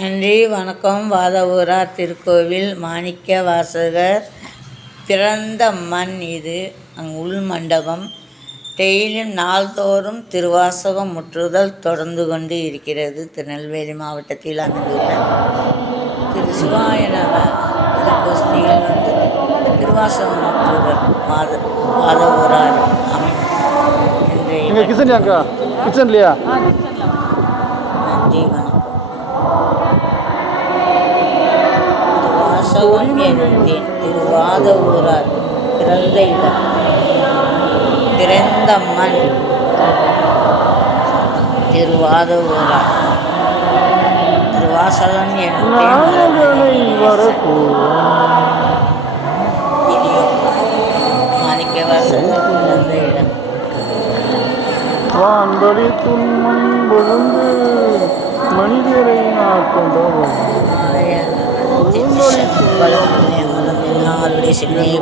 நன்றி வணக்கம். வாதவூரார் திருக்கோவில் மாணிக்க வாசகர் பிறந்த மண் இது. உள் மண்டபம். டெய்லியும் நாள்தோறும் திருவாசகம் முற்றுதல் தொடர்ந்து கொண்டு இருக்கிறது. திருநெல்வேலி மாவட்டத்தில் அமைந்துள்ள திரு சிவாய நம திருக்கோஷ்டிகள் திருவாசகம் முற்றுதல் வாதவூரார் கிச்சன்லையா? நன்றி வணக்கம். வாசகம் எனும் திருவாதவூரார் பிறந்த இடம் பிறந்த மண் திருவாதவூரார். திருவாசகம் எனும் மாணிக்க வாசகர் பிறந்த இடம். வான்படி துன்பம் விழுந்து மனிதரை ஆட்கொண்டவர் ஆளுடைய சின்னையை